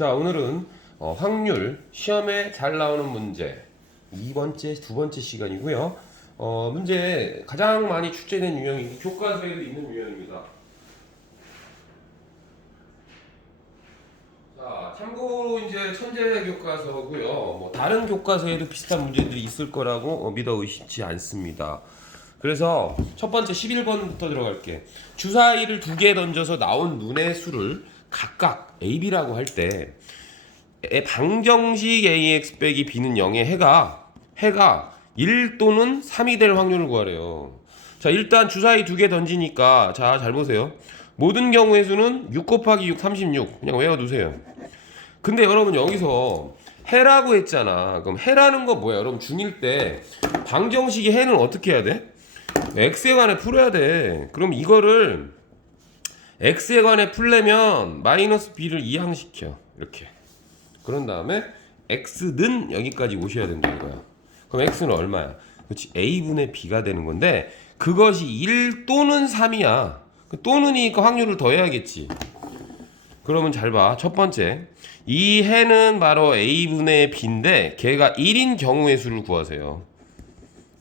자 오늘은 어, 확률 시험에 잘 나오는 문제 2번째 두 번째 시간이고요. 어, 문제 가장 많이 출제된 유형이 교과서에도 있는 유형입니다. 자 참고로 이제 천재 교과서고요. 뭐 다른 교과서에도 비슷한 문제들이 있을 거라고 어, 믿어 의심치 않습니다. 그래서 첫 번째 11번부터 들어갈게. 주사위를 두 개 던져서 나온 눈의 수를 각각 A, B라고 할 때 방정식 AX 빼기 B는 0의 해가 해가 1 또는 3이 될 확률을 구하래요. 자, 일단 주사위 두 개 던지니까 자, 잘 보세요. 모든 경우의 수는 6 곱하기 6 36. 그냥 외워 두세요. 근데 여러분 여기서 해라고 했잖아. 그럼 해라는 건 뭐야? 여러분 중1 때 방정식의 해는 어떻게 해야 돼? x에 관해 풀어야 돼. 그럼 이거를 x에 관해 풀려면 마이너스 b를 이항시켜. 이렇게. 그런 다음에 x는 여기까지 오셔야 된다 이거야. 그럼 x는 얼마야? 그렇지. a분의 b가 되는 건데 그것이 1 또는 3이야. 그 또는이니까 확률을 더해야겠지. 그러면 잘 봐. 첫 번째. 이 해는 바로 a분의 b인데 걔가 1인 경우의 수를 구하세요.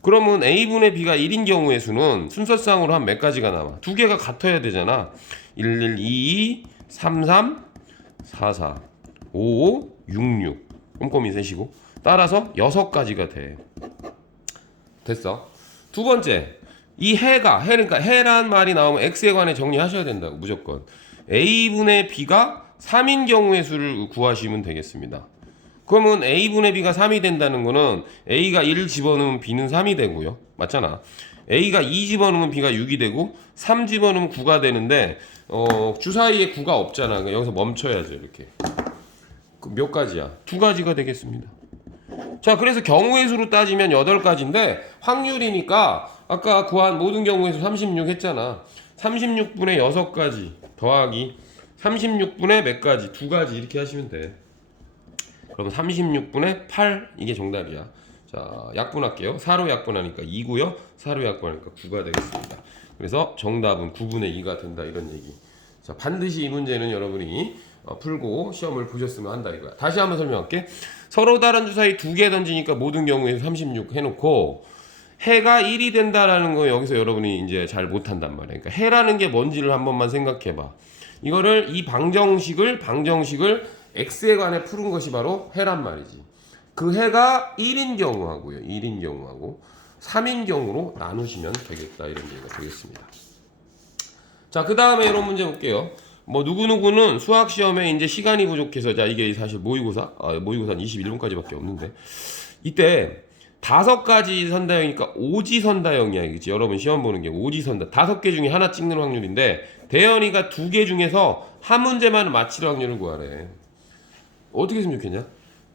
그러면 a분의 b가 1인 경우의 수는 순서상으로 한 몇 가지가 남아? 두 개가 같아야 되잖아. 1, 1, 2, 2, 3, 3, 4, 4, 5, 5, 6, 6. 꼼꼼히 세시고. 따라서 여섯 가지가 돼. 됐어. 두 번째. 이 해가 해 그러니까 해란 말이 나오면 x에 관해 정리하셔야 된다고 무조건. a분의 b가 3인 경우의 수를 구하시면 되겠습니다. 그러면 a분의 b가 3이 된다는 거는 a가 1 집어넣으면 b는 3이 되고요. 맞잖아. a가 2 집어넣으면 b가 6이 되고 3 집어넣으면 9가 되는데 어, 주사위에 9가 없잖아. 그러니까 여기서 멈춰야죠. 이렇게. 그몇 가지야? 두 가지가 되겠습니다. 자, 그래서 경우의 수로 따지면 8가지인데 확률이니까 아까 구한 모든 경우의 수 36 했잖아. 36분의 6가지 더하기 36분의 몇 가지? 두 가지 이렇게 하시면 돼. 그럼 36분의 8 이게 정답이야. 자, 약분할게요. 4로 약분하니까 2고요. 4로 약분하니까 9가 되겠습니다. 그래서 정답은 9분의 2가 된다 이런 얘기. 자, 반드시 이 문제는 여러분이 어, 풀고 시험을 보셨으면 한다 이거야. 다시 한번 설명할게. 서로 다른 주사위 두 개 던지니까 모든 경우에 36 해놓고 해가 1이 된다라는 거 여기서 여러분이 이제 잘 못한단 말이야. 그러니까 해라는 게 뭔지를 한 번만 생각해봐. 이거를 이 방정식을 방정식을 x에 관해 푸는 것이 바로 해란 말이지. 그 해가 1인 경우하고요. 1인 경우하고 3인 경우로 나누시면 되겠다 이런 얘기가 되겠습니다. 자, 그 다음에 이런 문제 볼게요. 뭐 누구누구는 수학 시험에 이제 시간이 부족해서 자 이게 사실 모의고사 아, 모의고사는 21분까지밖에 없는데 이때 다섯 가지 선다형이니까 오지 선다형이야 그치 여러분 시험 보는 게 오지 선다 다섯 개 중에 하나 찍는 확률인데 대현이가 두 개 중에서 한 문제만 맞힐 확률을 구하래 어떻게 했으면 좋겠냐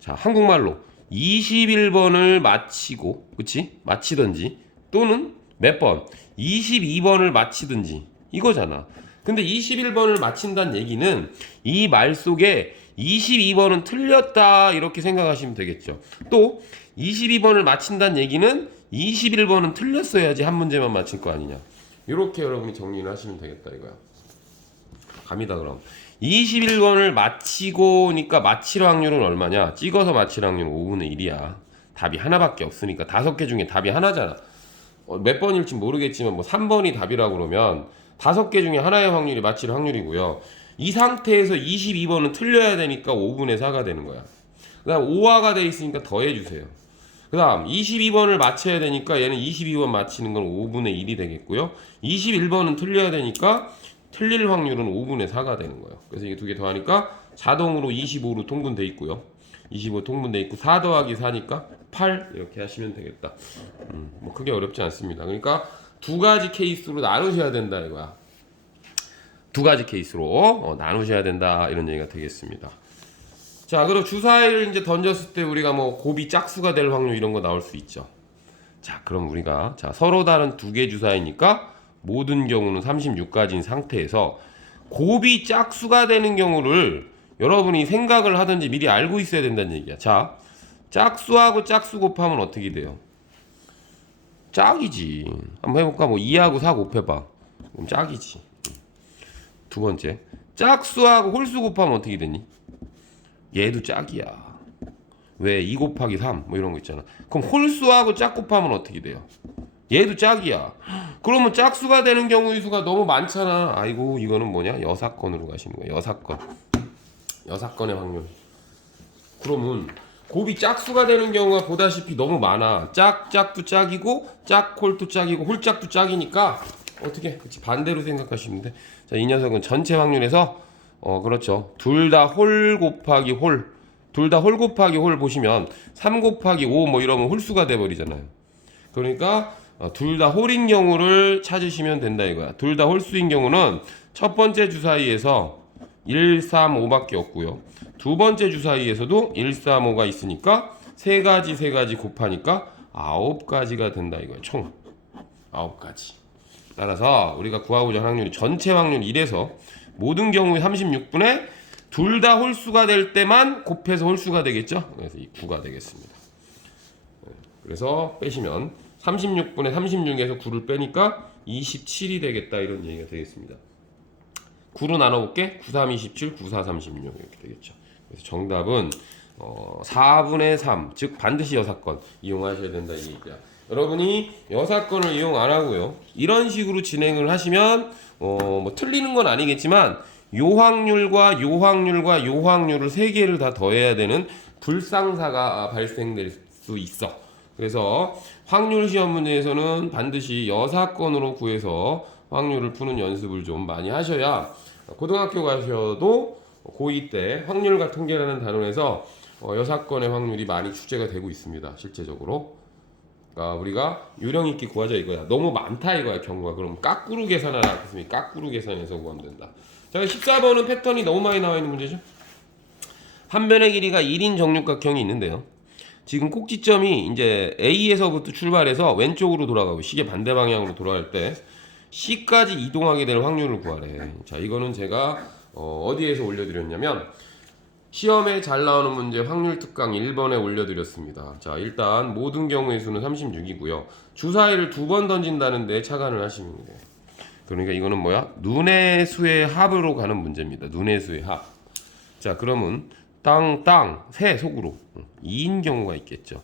자 한국말로 21번을 맞히고 그치 맞히든지 또는 몇 번 22번을 맞히든지 이거잖아 근데 21번을 맞힌다는 얘기는 이 말 속에 22번은 틀렸다 이렇게 생각하시면 되겠죠. 또 22번을 맞힌다는 얘기는 21번은 틀렸어야지 한 문제만 맞힐 거 아니냐. 이렇게 여러분이 정리를 하시면 되겠다 이거야. 갑니다 그럼. 21번을 맞히고니까 맞힐 확률은 얼마냐? 찍어서 맞힐 확률은 5분의 1이야. 답이 하나밖에 없으니까 다섯 개 중에 답이 하나잖아. 어, 몇 번일지 모르겠지만 뭐 3번이 답이라고 그러면 다섯 개 중에 하나의 확률이 맞힐 확률이고요. 이 상태에서 22번은 틀려야 되니까 5분의 4가 되는 거야. 그 다음 5화가 돼 있으니까 더해 주세요. 그 다음 22번을 맞춰야 되니까 얘는 22번 맞히는 건 5분의 1이 되겠고요. 21번은 틀려야 되니까 틀릴 확률은 5분의 4가 되는 거예요. 그래서 이게 두 개 더하니까 자동으로 25로 통분돼 있고요. 25 통분돼 있고 4 더하기 4니까 8 이렇게 하시면 되겠다. 음, 뭐 크게 어렵지 않습니다. 그러니까 두 가지 케이스로 나누셔야 된다 이거야. 두 가지 케이스로 어, 나누셔야 된다 이런 얘기가 되겠습니다. 자, 그리고 주사위를 이제 던졌을 때 우리가 뭐 곱이 짝수가 될 확률 이런 거 나올 수 있죠. 자, 그럼 우리가 자 서로 다른 두 개 주사위니까 모든 경우는 36가지인 상태에서 곱이 짝수가 되는 경우를 여러분이 생각을 하든지 미리 알고 있어야 된다는 얘기야. 자, 짝수하고 짝수 곱하면 어떻게 돼요? 짝이지. 한번 해볼까? 뭐 2하고 4 곱해봐. 그럼 짝이지. 두 번째. 짝수하고 홀수 곱하면 어떻게 되니? 얘도 짝이야. 왜? 2 곱하기 3 뭐 이런 거 있잖아. 그럼 홀수하고 짝 곱하면 어떻게 돼요? 얘도 짝이야. 그러면 짝수가 되는 경우의 수가 너무 많잖아. 아이고 이거는 뭐냐? 여사건으로 가시는 거야. 여사건. 여사건의 확률. 그러면 곱이 짝수가 되는 경우가 보다시피 너무 많아. 짝 짝도 짝이고 짝홀도 짝이고 홀짝도 짝이니까 어떻게 그치 반대로 생각하시면 돼. 자, 이 녀석은 전체 확률에서 어 그렇죠. 둘 다 홀 곱하기 홀. 둘 다 홀 곱하기 홀 보시면 3 곱하기 5 뭐 이러면 홀수가 돼 버리잖아요. 그러니까 어, 둘다 홀인 경우를 찾으시면 된다 이거야. 둘 다 홀수인 경우는 첫 번째 주사위에서 1, 3, 5밖에 없고요. 두 번째 주사위에서도 1, 3, 5가 있으니까 세 가지 세 가지 곱하니까 아홉 가지가 된다 이거야. 총 아홉 가지. 따라서 우리가 구하고자 하는 확률이 전체 확률 1에서 모든 경우에 36분의 둘다 홀수가 될 때만 곱해서 홀수가 되겠죠. 그래서 이 9가 되겠습니다. 그래서 빼시면 36분의 36에서 9를 빼니까 27이 되겠다 이런 얘기가 되겠습니다. 9로 나눠볼게. 9, 3, 27, 9, 4, 36 이렇게 되겠죠. 그래서 정답은 어, 4분의 3, 즉 반드시 여사건 이용하셔야 된다 이 얘기야. 여러분이 여사건을 이용 안 하고요. 이런 식으로 진행을 하시면 어, 뭐 틀리는 건 아니겠지만 요 확률과 요 확률과 요 확률을 세 개를 다 더해야 되는 불상사가 발생될 수 있어. 그래서 확률 시험 문제에서는 반드시 여사건으로 구해서 확률을 푸는 연습을 좀 많이 하셔야 고등학교 가셔도 고2 때 확률과 통계라는 단원에서 어, 여사건의 확률이 많이 출제가 되고 있습니다. 실제적으로. 그러니까 우리가 요령 있게 구하자 이거야. 너무 많다 이거야 경우가. 그럼 까꾸루 계산하라. 그랬으면 까꾸루 계산해서 구하면 된다. 자, 14번은 패턴이 너무 많이 나와 있는 문제죠. 한 변의 길이가 1인 정육각형이 있는데요. 지금 꼭지점이 이제 A에서부터 출발해서 왼쪽으로 돌아가고 시계 반대 방향으로 돌아갈 때 C까지 이동하게 될 확률을 구하래. 자, 이거는 제가 어, 디에서 올려드렸냐면 시험에 잘 나오는 문제 확률 특강 1번에 올려드렸습니다. 자, 일단 모든 경우의 수는 36이고요. 주사위를 두 번 던진다는데 착안을 하시면 돼요. 그러니까 이거는 뭐야? 눈의 수의 합으로 가는 문제입니다. 눈의 수의 합. 자, 그러면 땅, 땅, 새 속으로 2인 경우가 있겠죠.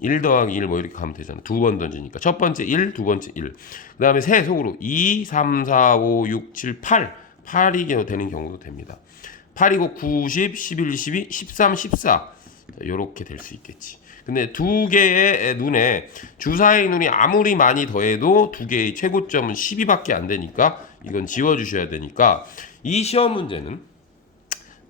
1 더하기 1 뭐 이렇게 가면 되잖아. 두번 던지니까. 첫 번째 1, 두 번째 1. 그 다음에 새 속으로 2, 3, 4, 5, 6, 7, 8. 8이 되는 경우도 됩니다. 8이고 9, 10, 11, 12, 13, 14. 이렇게 될 수 있겠지. 근데 두 개의 눈에 주사위 눈이 아무리 많이 더해도 두 개의 최고점은 12밖에 안 되니까 이건 지워주셔야 되니까 이 시험 문제는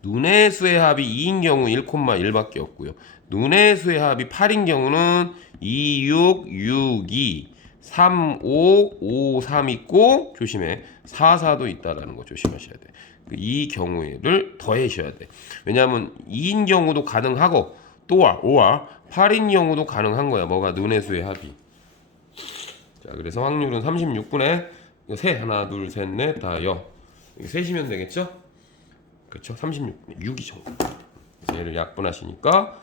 눈의 수의 합이 2인 경우 1,1밖에 없고요. 눈의 수의 합이 8인 경우는 2, 6, 6, 2, 3, 5, 5, 3 있고 조심해 4, 4도 있다라는 거 조심하셔야 돼. 그이 경우를 더해셔야 돼. 왜냐하면 2인 경우도 가능하고 또와 5와 8인 경우도 가능한 거야. 뭐가 눈의 수의 합이. 자, 그래서 확률은 36분의 세 하나 둘 셋 넷다 여. 이거 세시면 되겠죠? 그렇죠? 36분의 6이 정답. 얘를 약분하시니까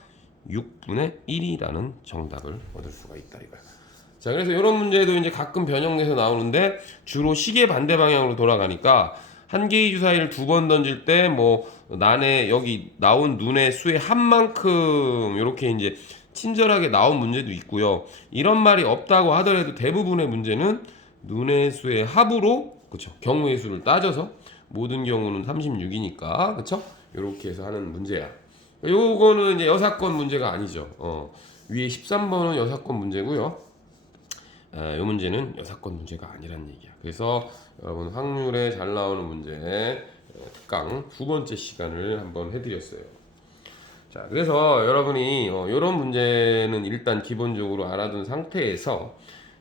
6분의 1이라는 정답을 얻을 수가 있다 이거야. 자, 그래서 이런 문제도 이제 가끔 변형돼서 나오는데 주로 시계 반대 방향으로 돌아가니까 한 개의 주사위를 두 번 던질 때 뭐 난에 여기 나온 눈의 수의 한 만큼 이렇게 이제 친절하게 나온 문제도 있고요. 이런 말이 없다고 하더라도 대부분의 문제는 눈의 수의 합으로 그렇죠. 경우의 수를 따져서 모든 경우는 36이니까 그렇죠? 이렇게 해서 하는 문제야. 요거는 이제 여사건 문제가 아니죠. 어, 위에 13번은 여사건 문제고요. 아, 이 문제는 여사건 문제가 아니란 얘기야. 그래서 여러분 확률에 잘 나오는 문제 어, 특강 두 번째 시간을 한번 해드렸어요. 자, 그래서 여러분이 이런 문제는 일단 기본적으로 알아둔 상태에서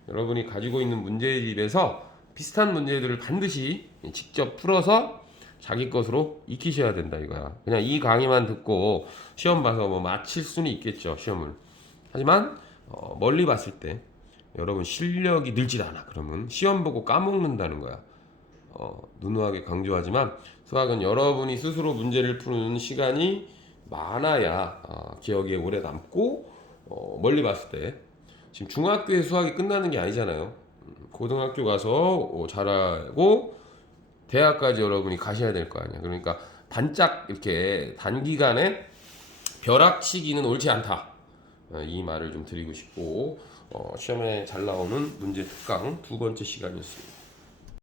여러분이 가지고 있는 문제집에서 비슷한 문제들을 반드시 직접 풀어서 자기 것으로 익히셔야 된다 이거야. 그냥 이 강의만 듣고 시험 봐서 뭐 맞힐 수는 있겠죠 시험을. 하지만 어, 멀리 봤을 때 여러분 실력이 늘질 않아. 그러면 시험 보고 까먹는다는 거야. 어, 누누하게 강조하지만 수학은 여러분이 스스로 문제를 푸는 시간이 많아야 어, 기억에 오래 남고 어, 멀리 봤을 때 지금 중학교에 수학이 끝나는 게 아니잖아요. 음, 고등학교 가서 어, 잘하고 대학까지 여러분이 가셔야 될 거 아니야. 그러니까 반짝 이렇게 단기간에 벼락치기는 옳지 않다. 어, 이 말을 좀 드리고 싶고 어, 시험에 잘 나오는 문제 특강 두 번째 시간이었습니다.